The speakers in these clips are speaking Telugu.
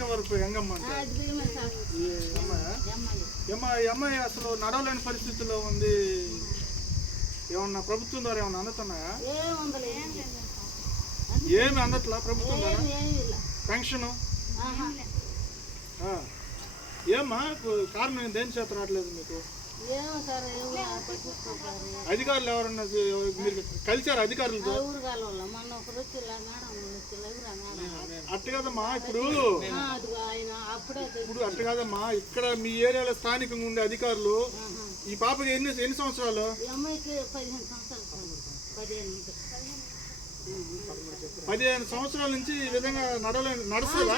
ఎంగమ్మ ఈ అమ్మాయి అసలు నడవలేని పరిస్థితిలో ఉంది. ఏమన్నా ప్రభుత్వం ద్వారా ఏమన్నా అందుతున్నాయా? ఏమి అందట్లా ప్రభుత్వం ద్వారా? పెన్షన్. ఏమ్మా కారణం ఏం దేని చేత రావట్లేదు మీకు? అధికారులు ఎవరన్నా మీరు కలిసారు అధికారులతో? అట్ట అట్టు కదమ్మా ఇప్పుడు ఇప్పుడు అట్టు కదమ్మా ఇక్కడ మీ ఏరియాలో స్థానికంగా ఉండే అధికారులు ఈ పాపకి ఎన్ని ఎన్ని సంవత్సరాలు? పదిహేను సంవత్సరాల నుంచి ఈ విధంగా నడవలే నడుస్తుందా?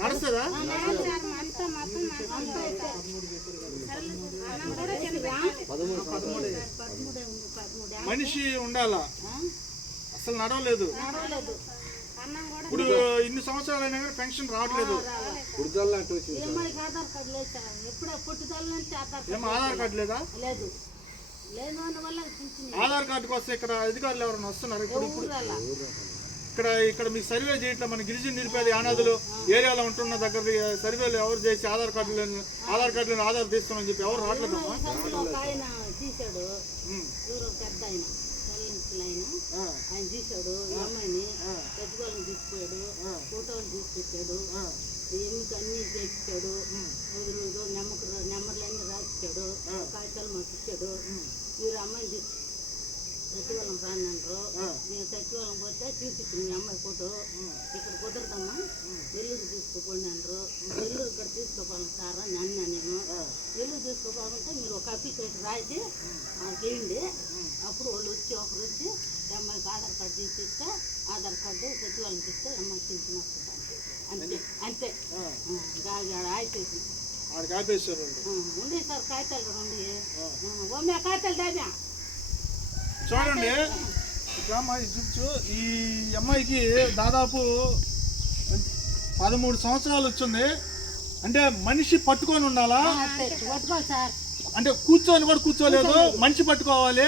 నడుస్తుందా? మనిషి ఉండాలా? అసలు నడవలేదు. ఇప్పుడు ఇన్ని సంవత్సరాలైనా కానీ పెన్షన్ రావట్లేదు. ఆధార్ కార్డు లేదు ఆధార్ కార్డు లేదా? లేదు వల్ల ఆధార్ కార్డు కోసం ఇక్కడ అధికారులు ఎవరైనా వస్తున్నారు? ఇప్పుడు ఇప్పుడు ఇక్కడ ఇక్కడ మీ సర్వే చేయట్లా మన గిరిజన నిరుపేద అనాథులు ఏరియాలో ఉంటున్న దగ్గర సర్వేలు ఎవరు చేసి ఆధార్ కార్డు లేని ఆధార్ కార్డు లేని ఆధార్ తీస్తామని చెప్పి ఎవరు ఆయన తీశాడు. పెద్ద ఆయన ఆయన. తీశాడు అమ్మాయిని పెద్దవాళ్ళని తీసుకుపోయాడు ఫోటోలు తీసుకొచ్చాడు ఆ, ఎన్నిక అన్ని చేయించాడు నెమ్మకు రాసిచ్చాడు కాగితాలు మాకు ఇచ్చాడు. మీరు అమ్మాయిని తీసు సచివాలయం రానంటారు నేను సచివాలయం పోతే చూపించింది మీ అమ్మాయి ఫోటో. ఇక్కడ కుదరదమ్మా. నెల్లూరు తీసుకుపోండి అంటారు. నెల్లూరు ఇక్కడ తీసుకోపోవాలి సార్ అని అన్నా నేను నెల్లూరు తీసుకోపోవాలంటే మీరు ఒక అప్లికేషన్ రాసి చేయండి అప్పుడు వాళ్ళు వచ్చి ఒకరు వచ్చి అమ్మాయికి ఆధార్ కార్డు తీసిస్తే ఆధార్ కార్డు సచివాలయం తీస్తే అమ్మాయి పింఛన్ వస్తుంది. అంతే అంతే. గాడి ఆయితేసి ఆడికి ఆపేశారు. ఉండే సార్ కాగితాలు కూడా ఉండి ఓమే కాగితాలు దాబ్యా చూడండి. ఇది చూపించు ఈ అమ్మాయికి దాదాపు పదమూడు సంవత్సరాలు వచ్చింది. అంటే మనిషి పట్టుకొని ఉండాలా? అంటే కూర్చొని కూడా కూర్చోలేదు. మనిషి పట్టుకోవాలి.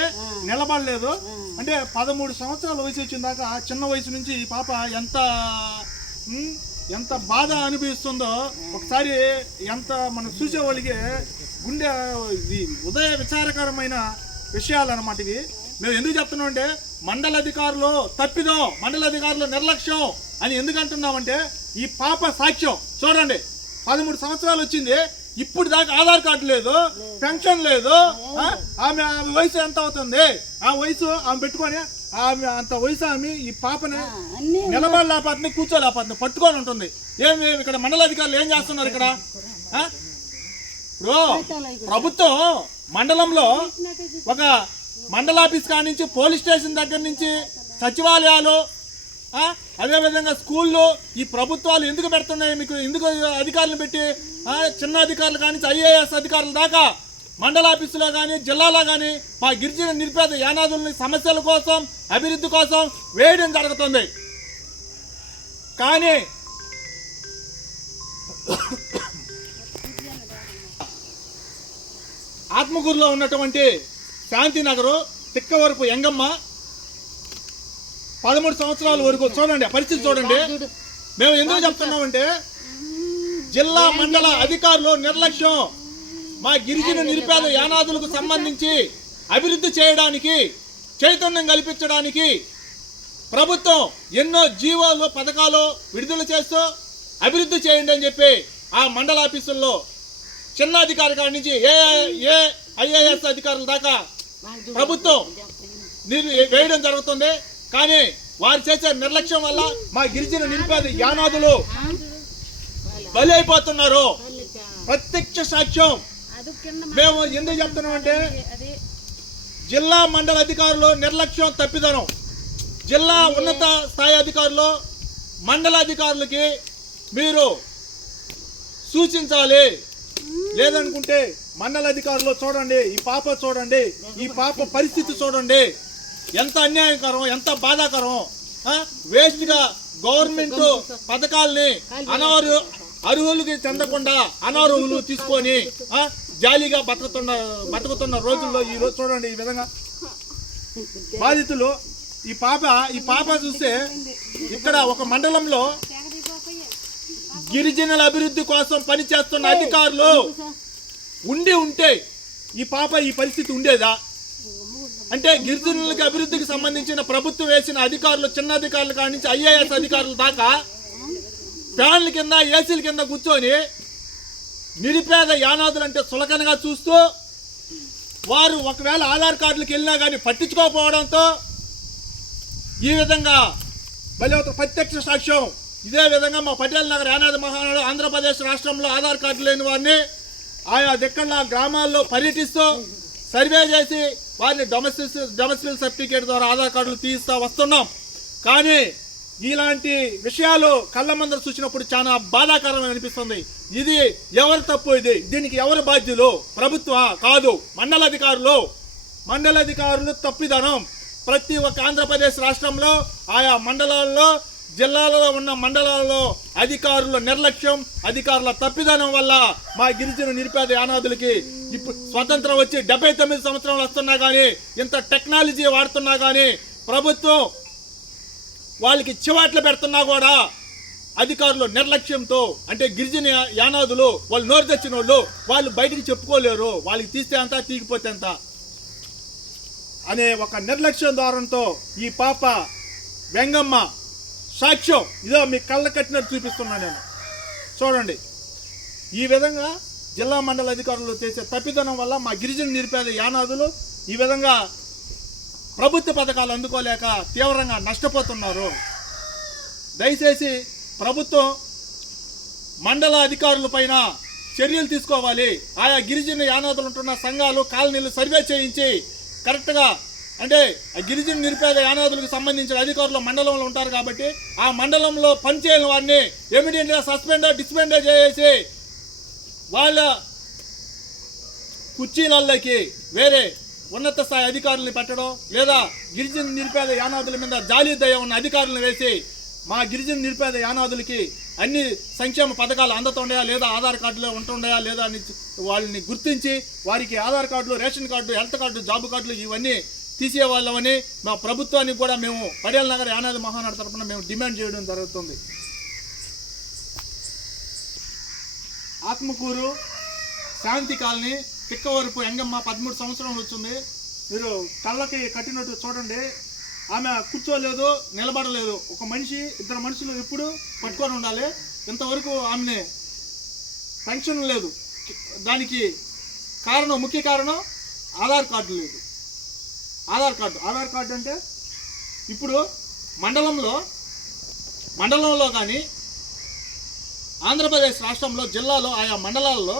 నిలబడలేదు. అంటే పదమూడు సంవత్సరాల వయసు వచ్చిన దాకా చిన్న వయసు నుంచి ఈ పాప ఎంత ఎంత బాధ అనిపిస్తుందో ఒకసారి ఎంత మనం చూసే వాళ్ళకి గుండె ఉదయ విచారకరమైన విషయాలు అన్నమాట ఇవి. మేము ఎందుకు చెప్తున్నాం అంటే మండల అధికారులు తప్పిదం మండల అధికారులు నిర్లక్ష్యం అని ఎందుకు అంటున్నామంటే ఈ పాప సాక్ష్యం. చూడండి పదమూడు సంవత్సరాలు వచ్చింది ఇప్పుడు దాకా ఆధార్ కార్డు లేదు పెన్షన్ లేదు? ఆమె ఆమె వయసు ఎంత అవుతుంది? ఆ వయసు ఆమె పెట్టుకొని ఆమె అంత వయసు ఆమె ఈ పాపని అన్నీ నిలబడలేకపోతుంది కూర్చోలేకపోతుంది పట్టుకొని ఉంటుంది. ఏమి ఇక్కడ మండల అధికారులు ఏం చేస్తున్నారు ఇక్కడ? ఇప్పుడు ప్రభుత్వం మండలంలో ఒక మండల ఆఫీస్ కాడి నుంచి పోలీస్ స్టేషన్ దగ్గర నుంచి సచివాలయాలు అదేవిధంగా స్కూళ్ళు ఈ ప్రభుత్వాలు ఎందుకు పెడుతున్నాయి మీకు? ఎందుకు అధికారులు పెట్టి చిన్న అధికారులు కానీ ఐఏఎస్ అధికారుల దాకా మండల ఆఫీసులో కానీ జిల్లాలో కానీ మా గిరిజన నిరుపేద యానాదుల్ని సమస్యల కోసం అభివృద్ధి కోసం వేయడం జరుగుతుంది. కానీ ఆత్మకూరులో ఉన్నటువంటి శాంతినగరు తిక్కవరపు ఎంగమ్మ. పదమూడు సంవత్సరాల వరకు చూడండి పరిస్థితి చూడండి. మేము ఎందుకు చెప్తున్నామంటే జిల్లా మండల అధికారులు నిర్లక్ష్యం. మా గిరిజన నిరుపేద యానాదులకు సంబంధించి అభివృద్ధి చేయడానికి చైతన్యం కల్పించడానికి ప్రభుత్వం ఎన్నో జీవోలు పథకాలు విడుదల చేస్తూ అభివృద్ధి చేయండి అని చెప్పి ఆ మండల ఆఫీసుల్లో చిన్న అధికారి కాడి నుంచి ఏ ఏ ఐఏఎస్ అధికారుల దాకా ప్రభుత్వం నీరు వేయడం జరుగుతుంది. కానీ వారు చేసే నిర్లక్ష్యం వల్ల మా గిరిజన నిరుపేద యానాదులు బలి అయిపోతున్నారు. ప్రత్యక్ష సాక్ష్యం. మేము ఎందుకు చెప్తున్నామంటే జిల్లా మండల అధికారులు నిర్లక్ష్యం తప్పిదనం. జిల్లా ఉన్నత స్థాయి అధికారులు మండల అధికారులకి మీరు సూచించాలి. లేదనుకుంటే మండల అధికారులు చూడండి ఈ పాప చూడండి ఈ పాప పరిస్థితి చూడండి. ఎంత అన్యాయకరం ఎంత బాధాకరం వేస్ట్గా వేస్ట్గా గవర్నమెంట్ పథకాల్ని అనవరు అర్హులకి చెందకుండా అనర్హులు తీసుకొని జాలీగా బతుకుతున్న బతుకుతున్న రోజుల్లో ఈ రోజు చూడండి ఈ విధంగా. బాధితులు ఈ పాప ఈ పాప చూస్తే ఇక్కడ ఒక మండలంలో గిరిజనుల అభివృద్ధి కోసం పనిచేస్తున్న అధికారులు ఉండి ఉంటే ఈ పాప ఈ పరిస్థితి ఉండేదా? అంటే గిరిజనులకు అభివృద్ధికి సంబంధించిన ప్రభుత్వం వేసిన అధికారులు చిన్న అధికారులు కాడి నుంచి ఐఏఎస్ అధికారుల దాకా ఫ్యాన్ల కింద ఏసీల కింద కూర్చొని నిరుపేద యానాదులు అంటే సులకనగా చూస్తూ వారు ఒకవేళ ఆధార్ కార్డులకు వెళ్ళినా కానీ పట్టించుకోకపోవడంతో ఈ విధంగా మళ్ళీ ఒక ప్రత్యక్ష సాక్ష్యం. ఇదే విధంగా మా పటేల్ నగర్ యానాది మహానాడు ఆంధ్రప్రదేశ్ రాష్ట్రంలో ఆధార్ కార్డు లేని వారిని ఆయా దిక్కల గ్రామాల్లో పర్యటిస్తూ సర్వే చేసి వారిని డొమెస్టిక్ డొమెస్టిక్ సర్టిఫికేట్ ద్వారా ఆధార్ కార్డులు తీస్తూ వస్తున్నాం. కానీ ఇలాంటి విషయాలు కళ్ళ ముందర చూసినప్పుడు చాలా బాధాకరమైన అనిపిస్తుంది. ఇది ఎవరు తప్పు ఇది? దీనికి ఎవరు బాధ్యులు? ప్రభుత్వ కాదు. మండలాధికారులు మండలాధికారులు తప్పిదనం. ప్రతి ఒక్క ఆంధ్రప్రదేశ్ రాష్ట్రంలో ఆయా మండలాల్లో జిల్లాలలో ఉన్న మండలాలలో అధికారుల నిర్లక్ష్యం అధికారుల తప్పిదనం వల్ల మా గిరిజన నిరుపేద యానాదులకి ఇప్పుడు స్వతంత్రం వచ్చి డెబ్బై తొమ్మిది సంవత్సరాలు వస్తున్నా కానీ ఇంత టెక్నాలజీ వాడుతున్నా కానీ ప్రభుత్వం వాళ్ళకి చివాట్లు పెడుతున్నా కూడా అధికారులు నిర్లక్ష్యంతో అంటే గిరిజన యానాదులు వాళ్ళు నోరు తెచ్చిన వాళ్ళు వాళ్ళు బయటికి చెప్పుకోలేరు. వాళ్ళకి తీస్తే అంత తీగిపోతే అంత అనే ఒక నిర్లక్ష్యం ద్వారంతో ఈ పాప వెంగమ్మ సాక్ష్యం. ఇదో మీ కళ్ళ కట్టినట్టు చూపిస్తున్నా నేను. చూడండి. ఈ విధంగా జిల్లా మండల అధికారులు చేసే తప్పిదనం వల్ల మా గిరిజన నిరుపేద యానాదులు ఈ విధంగా ప్రభుత్వ పథకాలు అందుకోలేక తీవ్రంగా నష్టపోతున్నారు. దయచేసి ప్రభుత్వం మండల అధికారుల పైన చర్యలు తీసుకోవాలి. ఆయా గిరిజన యానాదులు ఉంటున్న సంఘాలు కాలనీలు సర్వే చేయించి కరెక్ట్గా అంటే ఆ గిరిజన నిరుపేద యానాదులకు సంబంధించిన అధికారులు మండలంలో ఉంటారు కాబట్టి ఆ మండలంలో పనిచేయని వారిని ఎమిడియట్గా సస్పెండ్ డిస్పెండ్ చేసి వాళ్ళ కుర్చీలల్లోకి వేరే ఉన్నత స్థాయి అధికారులను పెట్టడం లేదా గిరిజన నిరుపేద యానాదుల మీద జాలి దయ ఉన్న అధికారులను వేసి మా గిరిజన నిరుపేద యానాదులకి అన్ని సంక్షేమ పథకాలు అందుతుండయా లేదా ఆధార్ కార్డులో ఉంటుండయా లేదా అని వాళ్ళని గుర్తించి వారికి ఆధార్ కార్డులు ration card health card job కార్డులు ఇవన్నీ తీసేవాళ్ళమని మా ప్రభుత్వానికి కూడా మేము పడేల్ నగర్ యానాది మహానాడు తరపున మేము డిమాండ్ చేయడం జరుగుతుంది. ఆత్మకూరు శాంతి కాలనీ తిక్కవరపు ఎంగమ్మ పదమూడు సంవత్సరాలు వచ్చింది. మీరు కళ్ళకి కట్టినట్టు చూడండి. ఆమె కూర్చోలేదు నిలబడలేదు. ఒక మనిషి ఇద్దరు మనుషులు ఎప్పుడు పట్టుకొని ఉండాలి. ఇంతవరకు ఆమెని. పెన్షన్ లేదు. దానికి కారణం ముఖ్య కారణం ఆధార్ కార్డు లేదు. ఆధార్ కార్డు. ఆధార్ కార్డు అంటే ఇప్పుడు మండలంలో మండలంలో కానీ ఆంధ్రప్రదేశ్ రాష్ట్రంలో జిల్లాలో ఆయా మండలాల్లో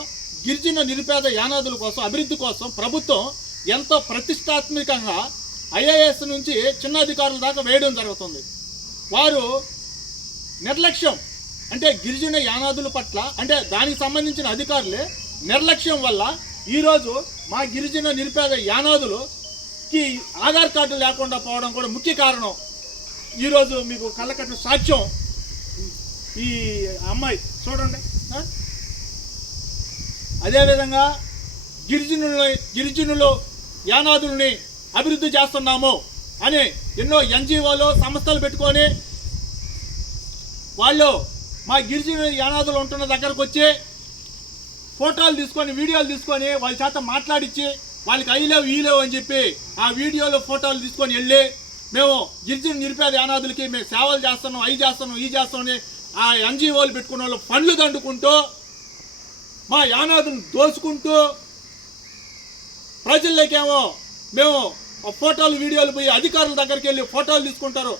గిరిజన నిరుపేద యానాదుల కోసం అభివృద్ధి కోసం ప్రభుత్వం ఎంతో ప్రతిష్టాత్మకంగా ఐఏఎస్ నుంచి చిన్న అధికారుల దాకా వేయడం జరుగుతుంది. వారు నిర్లక్ష్యం అంటే గిరిజన యానాదుల పట్ల అంటే దానికి సంబంధించిన అధికారులే నిర్లక్ష్యం వల్ల ఈరోజు మా గిరిజన నిరుపేద యానాదులుకి ఆధార్ కార్డు లేకుండా పోవడం కూడా ముఖ్య కారణం. ఈరోజు మీకు కళ్ళకట్టిన సాక్ష్యం ఈ అమ్మాయి చూడండి. అదేవిధంగా గిరిజనుల గిరిజనులు యానాదుల్ని అభివృద్ధి చేస్తున్నాము అని ఎన్నో ఎన్జిఓలు సంస్థలు పెట్టుకొని వాళ్ళు మా గిరిజన యానాదులు ఉంటున్న దగ్గరకు వచ్చి ఫోటోలు తీసుకొని వీడియోలు తీసుకొని వాళ్ళ చేత మాట్లాడించి వాళ్ళకి అయ్యలేవు ఈలేవు అని చెప్పి ఆ వీడియోలు ఫోటోలు తీసుకొని వెళ్ళి మేము గిరిజన నిరుపేద యానాదులకి మేము సేవలు చేస్తున్నాం అవి చేస్తున్నాం ఈ చేస్తామని ఆ ఎన్జిఓలు పెట్టుకున్న వాళ్ళు ఫండ్లు దండుకుంటూ మా యానాదులను దోచుకుంటూ ప్రజల్లోకేమో మేము ఫోటోలు వీడియోలు పోయి అధికారుల దగ్గరికి వెళ్ళి ఫోటోలు తీసుకుంటారు.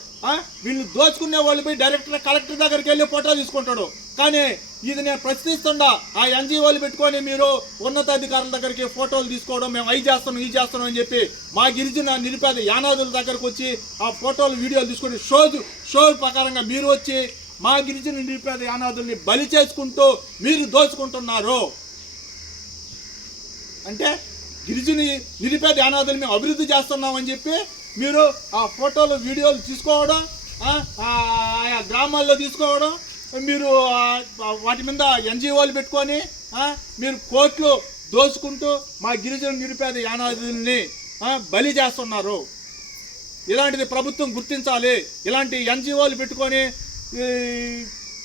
వీళ్ళు దోచుకునే వాళ్ళు పోయి డైరెక్టర్ కలెక్టర్ దగ్గరికి వెళ్ళి ఫోటో తీసుకుంటాడు. కానీ ఇది నేను ప్రశ్నిస్తుండా ఆ ఎన్జిఓలు పెట్టుకొని మీరు ఉన్నతాధికారుల దగ్గరికి ఫోటోలు తీసుకోవడం మేము అవి చేస్తున్నాం ఇది చేస్తున్నాం అని చెప్పి మా గిరిజన నిరుపేద యానాదుల దగ్గరకు వచ్చి ఆ ఫోటోలు వీడియోలు తీసుకొని షో షో ప్రకారంగా మీరు వచ్చి మా గిరిజన నిరుపేద యానాదుల్ని బలి చేసుకుంటూ మీరు దోచుకుంటున్నారు. అంటే గిరిజని నిరుపేద యానాదులు మేము అభివృద్ధి చేస్తున్నామని చెప్పి మీరు ఆ ఫోటోలు వీడియోలు తీసుకోవడం ఆ, ఆయా గ్రామాల్లో తీసుకోవడం మీరు వాటి మీద ఎన్జిఓలు పెట్టుకొని మీరు కోట్లు దోచుకుంటూ మా గిరిజన నిరుపేద యానాదుల్ని బలి చేస్తున్నారు. ఇలాంటిది ప్రభుత్వం గుర్తించాలి. ఇలాంటి ఎన్జిఓలు పెట్టుకొని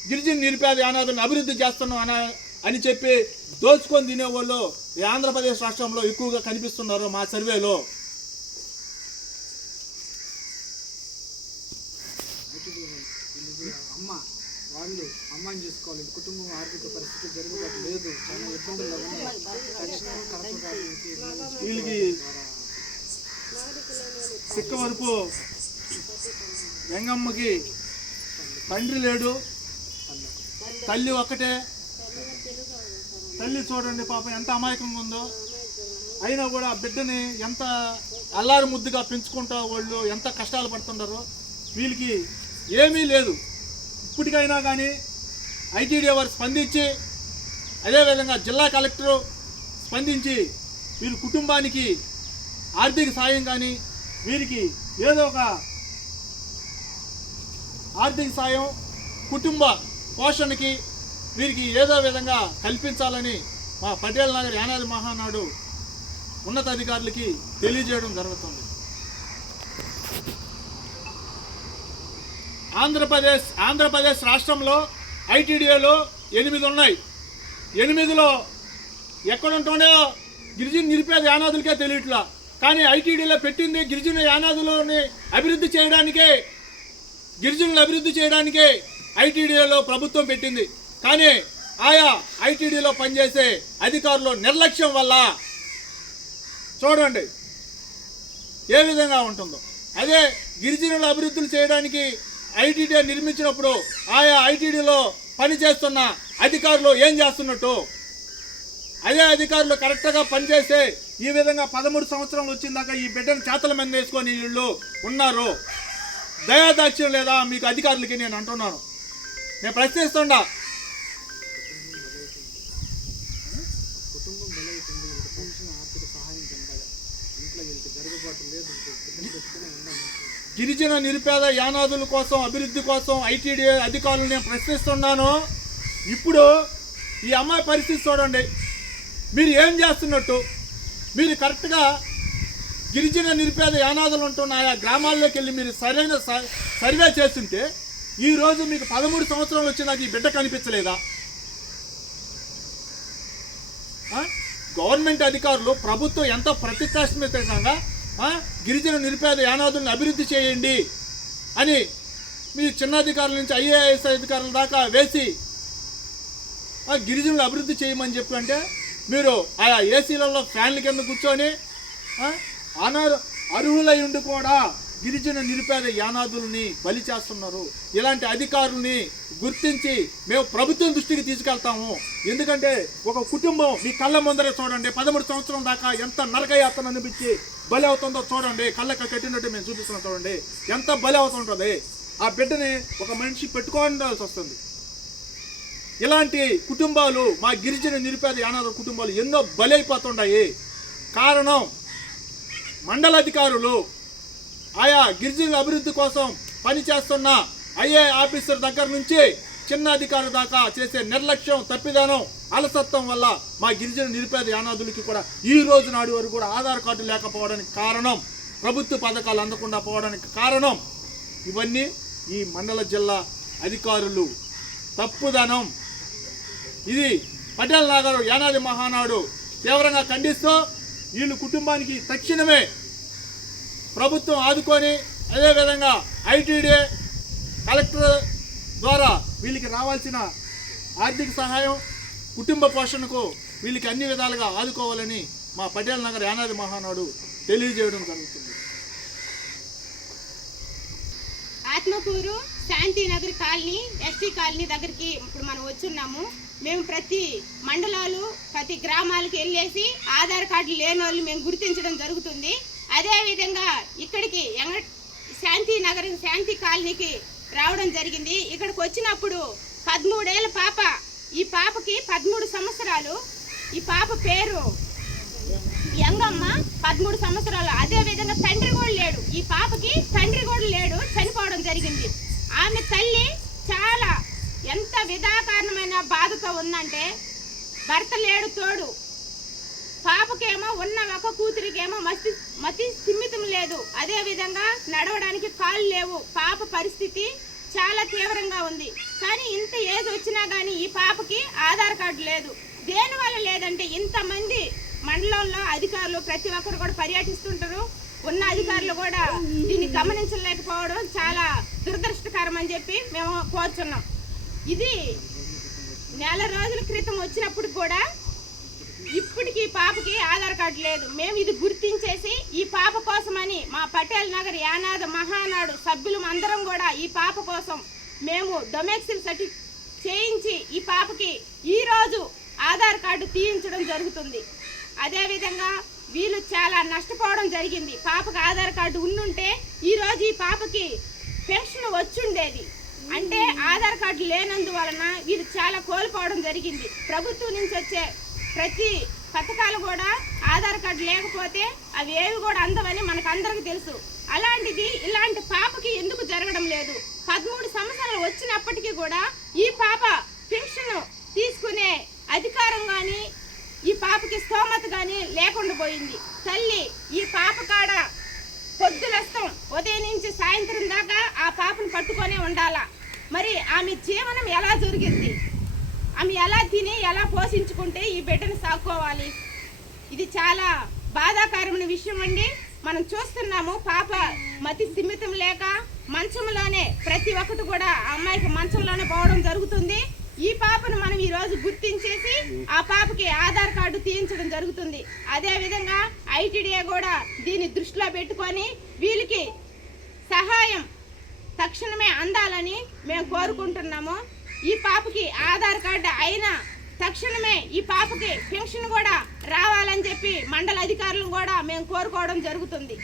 గిరిజన నిరుపేద యానాదులను అభివృద్ధి చేస్తున్నాం అని చెప్పి దోచుకొని తినేవాళ్ళు ఈ ఆంధ్రప్రదేశ్ రాష్ట్రంలో ఎక్కువగా కనిపిస్తున్నారు మా సర్వేలో. అమ్మ వాళ్ళు అమ్మని చూసుకోవాలి. కుటుంబం ఆర్థిక పరిస్థితి జరుగుబాటు లేదు. చాలా ఇబ్బందులు వీళ్ళకి సిక్క వరపు వెంగమ్మకి తండ్రి లేడు. తల్లి ఒక్కటే. తల్లి చూడండి పాపం ఎంత అమాయకంగా ఉందో. అయినా కూడా ఆ బిడ్డని ఎంత అల్లారి ముద్దుగా పెంచుకుంటా వాళ్ళు ఎంత కష్టాలు పడుతుంటారో వీళ్ళకి ఏమీ లేదు. ఇప్పటికైనా కానీ ఐటీడీ వారు స్పందించి అదేవిధంగా జిల్లా కలెక్టరు స్పందించి వీరి కుటుంబానికి ఆర్థిక సాయం కానీ వీరికి ఏదో ఒక ఆర్థిక సాయం కుటుంబ పోషణకి వీరికి ఏదో విధంగా కల్పించాలని మా పటేల్ నగర్ యానాది మహానాడు ఉన్నతాధికారులకి తెలియజేయడం జరుగుతుంది. ఆంధ్రప్రదేశ్ ఆంధ్రప్రదేశ్ రాష్ట్రంలో ఐటీడీఏలో ఎనిమిది ఉన్నాయి. ఎనిమిదిలో ఎక్కడుంటుండో గిరిజన నిరుపేద యానాదులకే తెలియట్లా. కానీ ఐటీడీలో పెట్టింది గిరిజన యానాదులని అభివృద్ధి చేయడానికే గిరిజనులు అభివృద్ధి చేయడానికే ఐటీడీఏలో ప్రభుత్వం పెట్టింది. కానీ ఆయా ఐటీడీలో పనిచేసే అధికారులు నిర్లక్ష్యం వల్ల చూడండి ఏ విధంగా ఉంటుందో. అదే గిరిజనుల అభివృద్ధులు చేయడానికి ఐటీడీ నిర్మించినప్పుడు ఆయా ఐటీడీలో పనిచేస్తున్న అధికారులు ఏం చేస్తున్నట్టు? అదే అధికారులు కరెక్ట్గా పనిచేస్తే ఈ విధంగా పదమూడు సంవత్సరాలు వచ్చిందాక ఈ బిడ్డను చేతల మీద వేసుకొని వీళ్ళు ఉన్నారు. దయాదాక్ష్యం లేదా మీకు అధికారులకి నేను అంటున్నాను. నేను ప్రశ్నిస్తుండా కుటుంబం బలవుతుంది వీళ్ళకి తక్షణ ఆర్థిక సహాయం చెందాలి ఇంట్లో వీళ్ళకి జరుగుబాటు లేదు బిడ్డలు పెట్టుకుని ఉన్నాం గిరిజన నిరుపేద యానాదుల కోసం అభివృద్ధి కోసం ఐటీడీ అధికారులు నేను ప్రశ్నిస్తున్నాను. ఇప్పుడు ఈ అమ్మాయి పరిస్థితి చూడండి. మీరు ఏం చేస్తున్నట్టు? మీరు కరెక్ట్గా గిరిజన నిరుపేద యానాదులు ఉంటున్న ఆయా గ్రామాల్లోకి వెళ్ళి మీరు సరైన స- సర్వే చేస్తుంటే ఈరోజు మీకు పదమూడు సంవత్సరాలు వచ్చినాక ఈ బిడ్డ కనిపించలేదా? గవర్నమెంట్ అధికారులు ప్రభుత్వం ఎంత ప్రతిష్టాత్మకంగా గిరిజన నిరుపేద యానాదులను అభివృద్ధి చేయండి అని మీ చిన్న అధికారుల నుంచి ఐఏఎస్ అధికారుల దాకా వేసి ఆ గిరిజనులు అభివృద్ధి చేయమని చెప్పి అంటే మీరు ఆయా ఏసీలలో ఫ్యాన్ల కింద కూర్చొని ఆ, అనారు అర్హులై ఉండి కూడా గిరిజన నిరుపేద యానాదుల్ని బలి చేస్తున్నారు. ఇలాంటి అధికారుల్ని గుర్తించి మేము ప్రభుత్వం దృష్టికి తీసుకెళ్తాము. ఎందుకంటే ఒక కుటుంబం మీ కళ్ళ ముందరే చూడండి. పదమూడు సంవత్సరం దాకా ఎంత నరకయాతన అనిపించి బలి అవుతుందో చూడండి. కళ్ళకి కట్టినట్టు మేము చూపిస్తున్నాం చూడండి. ఎంత బలి అవుతుంటుంది. ఆ బిడ్డని ఒక మనిషి పెట్టుకోవాల్సి వస్తుంది. ఇలాంటి కుటుంబాలు మా గిరిజన నిరుపేద యానాద కుటుంబాలు ఎన్నో బలైపోతున్నాయి కారణం మండలాధికారులు ఆయా గిరిజనుల అభివృద్ధి కోసం పనిచేస్తున్న ఐఏ ఆఫీసర్ దగ్గర నుంచి చిన్న అధికారుల దాకా చేసే నిర్లక్ష్యం తప్పిదానం అలసత్వం వల్ల మా గిరిజన నిరుపేద యానాదులకి కూడా ఈ రోజు నాడు వరకు కూడా ఆధార్ కార్డు లేకపోవడానికి కారణం ప్రభుత్వ పథకాలు అందకుండా పోవడానికి కారణం ఇవన్నీ ఈ మండల జిల్లా అధికారులు. తప్పుదనం. ఇది పటేల్ నాగర్ యానాది మహానాడు తీవ్రంగా ఖండిస్తూ వీళ్ళు కుటుంబానికి తక్షణమే ప్రభుత్వం ఆదుకొని అదేవిధంగా ఐటీడీ కలెక్టర్ ద్వారా వీళ్ళకి రావాల్సిన ఆర్థిక సహాయం కుటుంబ పోషణకు వీళ్ళకి అన్ని విధాలుగా ఆదుకోవాలని మా పటేల్ నగర్ యానాది మహానాడు తెలియజేయడం జరుగుతుంది. Atmakur Shantinagar colony ST colony దగ్గరికి ఇప్పుడు మనం వచ్చున్నాము. మేము ప్రతి మండలాలు ప్రతి గ్రామాలకు వెళ్ళేసి ఆధార్ కార్డు లేని వాళ్ళు మేము గుర్తించడం జరుగుతుంది. అదేవిధంగా ఇక్కడికి ఎంగ శాంతి నగర్ శాంతి కాలనీకి రావడం జరిగింది. ఇక్కడికి వచ్చినప్పుడు పదమూడేళ్ళ పాప ఈ పాపకి పదమూడు సంవత్సరాలు. ఈ పాప పేరు యంగమ్మ పదమూడు సంవత్సరాలు. అదే విధంగా తండ్రి కూడా లేడు. ఈ పాపకి తండ్రి కూడా లేడు. చనిపోవడం జరిగింది. ఆమె తల్లి చాలా ఎంత విధాకారణమైన బాధతో ఉందంటే భర్త లేడు తోడు. పాపకేమో ఉన్న ఒక కూతురికేమో మతి మతి స్థిమితం లేదు. అదే విధంగా నడవడానికి కాళ్ళు లేవు. పాప పరిస్థితి చాలా తీవ్రంగా ఉంది. కానీ ఇంత ఏజ్ వచ్చినా కానీ ఈ పాపకి ఆధార్ కార్డు లేదు. దేనివల్ల లేదంటే ఇంతమంది మండలంలో అధికారులు ప్రతి ఒక్కరు కూడా పర్యటిస్తుంటారు. ఉన్న అధికారులు కూడా దీన్ని గమనించలేకపోవడం చాలా దురదృష్టకరం అని చెప్పి మేము కోరుచున్నాం. ఇది నెల రోజుల క్రితం వచ్చినప్పుడు కూడా ఇప్పటికి ఈ పాపకి ఆధార్ కార్డు లేదు. మేము ఇది గుర్తించేసి ఈ పాప కోసమని మా పటేల్ నగర్ యానాద మహానాడు సభ్యులు అందరం కూడా ఈ పాప కోసం మేము డొమెక్సిల్ సర్టి చేయించి ఈ పాపకి ఈరోజు ఆధార్ కార్డు తీయించడం జరుగుతుంది. అదేవిధంగా వీళ్ళు చాలా నష్టపోవడం జరిగింది. పాపకి ఆధార్ కార్డు ఉండుంటే ఈరోజు ఈ పాపకి పెన్షన్ వచ్చుండేది. అంటే ఆధార్ కార్డు లేనందువలన వీళ్ళు చాలా కోల్పోవడం జరిగింది. ప్రభుత్వం నుంచి వచ్చే ప్రతి పథకాలు కూడా ఆధార్ కార్డు లేకపోతే అవి ఏవి కూడా అందవని మనకు అందరికీ తెలుసు. అలాంటిది ఇలాంటి పాపకి ఎందుకు జరగడం లేదు? పదమూడు సంవత్సరాలు వచ్చినప్పటికీ కూడా ఈ పాప పెన్షన్ తీసుకునే అధికారం కానీ ఈ పాపకి స్తోమత కానీ లేకుండా పోయింది. తల్లి ఈ పాప కాడ పొద్దులస్తం ఉదయం నుంచి సాయంత్రం దాకా ఆ పాపను పట్టుకొనే ఉండాలా? మరి ఆమె జీవనం ఎలా జరిగింది? ఆమె ఎలా తిని ఎలా పోషించుకుంటే ఈ బిడ్డను సాక్కోవాలి? ఇది చాలా బాధాకరమైన విషయం అండి. మనం చూస్తున్నాము పాప మతి స్థిమితం లేక మంచంలోనే ప్రతి ఒక్కటి కూడా ఆ అమ్మాయికి మంచంలోనే పోవడం జరుగుతుంది. ఈ పాపను మనం ఈరోజు గుర్తించేసి ఆ పాపకి ఆధార్ కార్డు తీయించడం జరుగుతుంది. అదేవిధంగా ఐటీడీఏ కూడా దీన్ని దృష్టిలో పెట్టుకొని వీళ్ళకి సహాయం తక్షణమే అందాలని మేము కోరుకుంటున్నాము. ఈ పాపకి ఆధార్ కార్డు అయినా తక్షణమే ఈ పాపకి పెన్షన్ కూడా రావాలని చెప్పి మండల అధికారులను కూడా మేము కోరుకోవడం జరుగుతుంది.